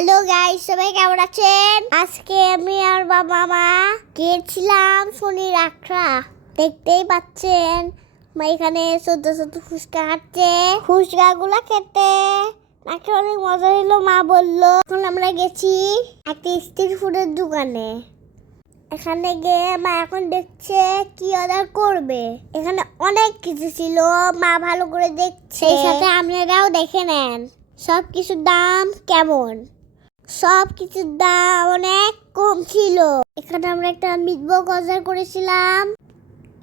Hello guys সবাই কেমন আছেন? আজকে আমি আর বাবা মা গিয়েছিলাম শনির আখড়া দেখতেই পাচ্ছেন মা এখানে ছোট ছোট ফুচকা খাচ্ছে। ফুচকা গুলা খেতে। নাকি অনেক মজা হলো মা বলল। এখন আমরা গেছি একটা স্ট্রিট ফুডের দোকানে। এখানে গিয়ে মা এখন দেখছে কি অর্ডার করবে। এখানে অনেক কিছু ছিল মা ভালো করে দেখছে। সেই সাথে আপনারাও দেখে নেন। সব কিছুর দাম কেমন? সব কিছুর দাম অনেক কম ছিল। এখানে আমরা একটা মিটবক অর্ডার করেছিলাম।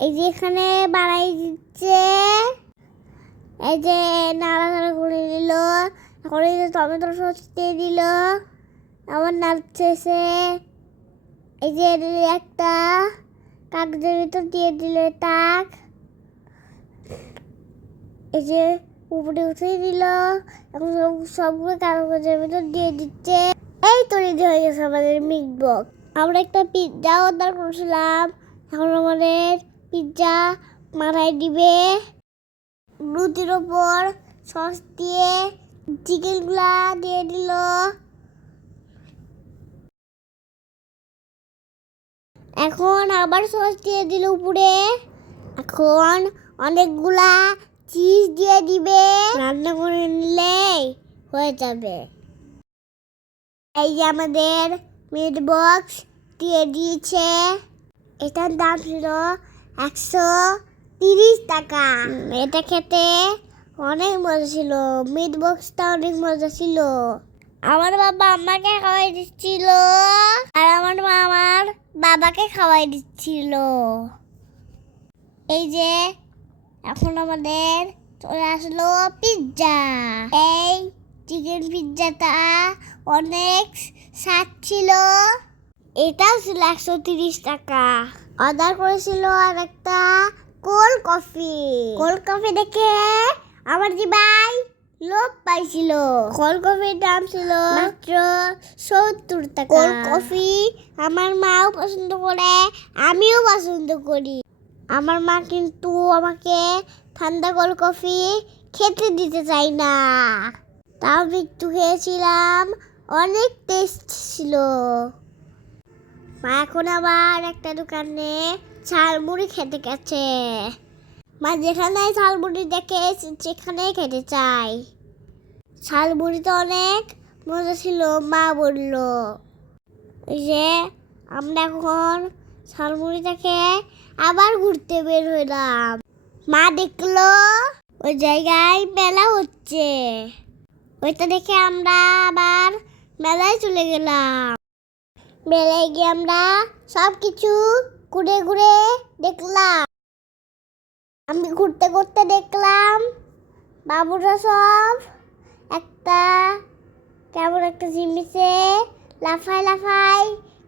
এই যে এখানে বানাই দিচ্ছে। এই যে নাড়াচাড়া করে দিল এখন এই যে টমেটো সস দিয়ে দিল। আবার নাড়ছে এই যে একটা কাগজের ভিতর দিয়ে দিল তাক। এই যে উপরে উঠে দিল এখন সব- সবগুলো কাগজের ভিতর দিয়ে দিচ্ছে। এই তো রেডি হয়ে গেছে আমাদের মিট বক্স। আমরা একটা পিৎজা অর্ডার করেছিলাম। এখন আমাদের পিৎজা মাথায় দিবে। রুটির ওপর সস দিয়ে চিকেনগুলা দিয়ে দিল। এখন আবার সস দিয়ে দিল উপরে। এখন অনেকগুলা চিজ দিয়ে দিবে। রান্না করে নিলেই হয়ে যাবে। এই যে আমাদের মিট বক্স দিয়ে দিয়েছে। এটার দাম ছিল একশো তিরিশ টাকা। এটা খেতে অনেক মজা ছিল। মিট বক্সটা অনেক মজা ছিল। আমার বাবা আমাকে খাওয়াই দিচ্ছিল আর আমার মা আমার বাবাকে খাওয়াই দিচ্ছিল। এই যে এখন আমাদের চলে আসলো পিৎজা এই চিকেন পিৎজাটা অনেক স্বাদ ছিল। এটাও ছিল একশো তিরিশ টাকা। অর্ডার করেছিল আর একটা কোল্ড কফি কোল্ড কফি দেখে আমার যে ভাই লোভ পাইছিল। কোল্ড কফির দাম ছিল মাত্র সত্তর টাকা। কোল্ড কফি আমার মাও পছন্দ করে আমিও পছন্দ করি। আমার মা কিন্তু আমাকে ঠান্ডা কোল্ড কফি খেতে দিতে চাই না। তাও একটু খেয়েছিলাম, অনেক টেস্ট ছিল। মা এখন আবার একটা দোকানে ঝালমুড়ি খেতে গেছে। মা যেখানে ঝালমুড়ি দেখে সেখানে খেতে চাই ঝালমুড়ি তো অনেক মজা ছিল, মা বলল। যে, আমরা এখন ঝালমুড়ি দেখে আবার ঘুরতে বের হইলাম মা দেখল, ওই জায়গায় মেলা হচ্ছে। ওইটা দেখে আমরা আবার মেলায় চলে গেলাম। মেলায় গিয়ে আমরা সব কিছু ঘুরে ঘুরে দেখলাম। আমি ঘুরতে ঘুরতে দেখলাম, বাবুরা সব একটা কেমন একটা জিনিসে লাফাই লাফাই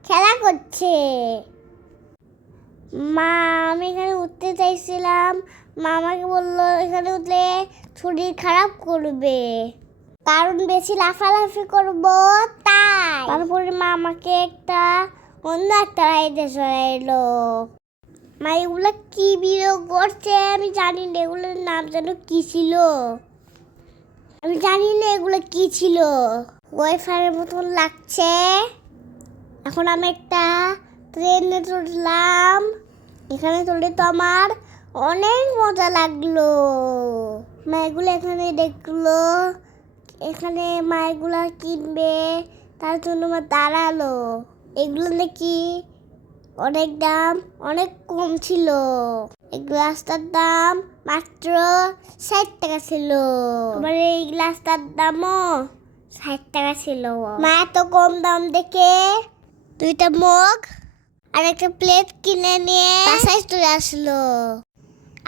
খেলা করছে। মা, আমি এখানে উঠতে চাইছিলাম। মা আমাকে বলল, এখানে উঠলে শরীর খারাপ করবে। কারণ বেশি লাফালাফি করব, তাই। তারপরে মা আমাকে একটা অন্য একটা রাইডে সরাইলো। মা, এগুলো কি বিরোগ করছে? আমি জানি না, এগুলোর নাম যেন কি ছিল? আমি জানি না এগুলো কি ছিল। ওয়াইফাইয়ের মতন লাগছে। এখন আমি একটা ট্রেনে চড়লাম। এখানে চলে তো আমার অনেক মজা লাগল। মায়েগুলো এখানে দেখল। এখানে মায়েগুলা কিনবে, তার জন্য আমার দাঁড়াল। এগুলো নাকি অনেক দাম, অনেক কম ছিল। এই গ্লাসটার দাম মাত্র ষাট টাকা ছিল। আবার এই গ্লাসটার দামও ষাট টাকা ছিল। মা এত কম দাম দেখে দুইটা মগ আর একটা প্লেট কিনে নিয়ে বাসায় চলে আসলো।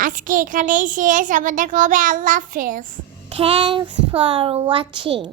আজকে এখানেই শেষ, আবার দেখা হবে। আল্লাহ হাফেজ। Thanks for watching